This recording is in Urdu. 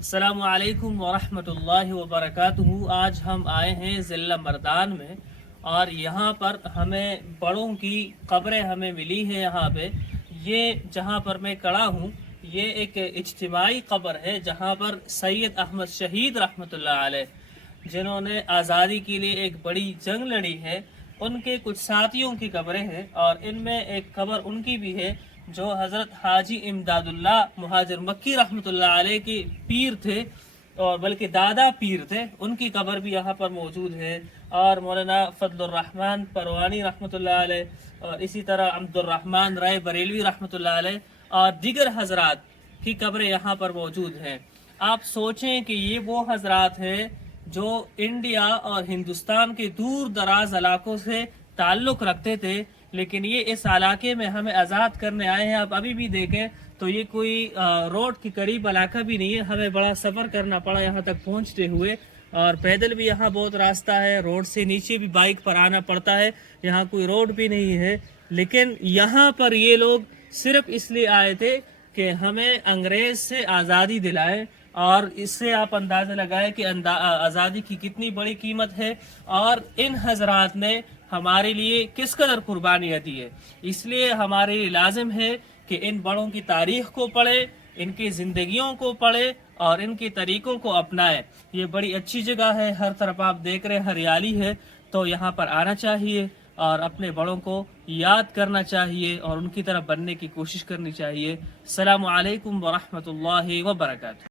السلام علیکم ورحمۃ اللہ وبرکاتہ۔ آج ہم آئے ہیں ضلع مردان میں، اور یہاں پر ہمیں بڑوں کی قبریں ہمیں ملی ہیں۔ یہاں پہ یہ جہاں پر میں کھڑا ہوں، یہ ایک اجتماعی قبر ہے جہاں پر سید احمد شہید رحمۃ اللہ علیہ، جنہوں نے آزادی کے لیے ایک بڑی جنگ لڑی ہے، ان کے کچھ ساتھیوں کی قبریں ہیں، اور ان میں ایک قبر ان کی بھی ہے جو حضرت حاجی امداد اللہ مہاجر مکی رحمۃ اللہ علیہ کے پیر تھے، اور بلکہ دادا پیر تھے، ان کی قبر بھی یہاں پر موجود ہے۔ اور مولانا فضل الرحمن پروانی رحمۃ اللہ علیہ، اور اسی طرح عبد الرحمن رائے بریلوی رحمۃ اللہ علیہ، اور دیگر حضرات کی قبریں یہاں پر موجود ہیں۔ آپ سوچیں کہ یہ وہ حضرات ہیں جو انڈیا اور ہندوستان کے دور دراز علاقوں سے تعلق رکھتے تھے، لیکن یہ اس علاقے میں ہمیں آزاد کرنے آئے ہیں۔ آپ ابھی بھی دیکھیں تو یہ کوئی روڈ کے قریب علاقہ بھی نہیں ہے، ہمیں بڑا سفر کرنا پڑا یہاں تک پہنچتے ہوئے، اور پیدل بھی یہاں بہت راستہ ہے، روڈ سے نیچے بھی بائک پر آنا پڑتا ہے، یہاں کوئی روڈ بھی نہیں ہے۔ لیکن یہاں پر یہ لوگ صرف اس لیے آئے تھے کہ ہمیں انگریز سے آزادی دلائے، اور اس سے آپ اندازہ لگائیں کہ آزادی کی کتنی بڑی قیمت ہے، اور ان حضرات نے ہمارے لیے کس قدر قربانیاں دی ہے۔ اس لیے ہمارے لیے لازم ہے کہ ان بڑوں کی تاریخ کو پڑھیں، ان کی زندگیوں کو پڑھیں، اور ان کے طریقوں کو اپنائیں۔ یہ بڑی اچھی جگہ ہے، ہر طرف آپ دیکھ رہے ہیں ہریالی ہے، تو یہاں پر آنا چاہیے اور اپنے بڑوں کو یاد کرنا چاہیے اور ان کی طرح بننے کی کوشش کرنی چاہیے۔ السلام علیکم ورحمۃ اللہ وبرکاتہ۔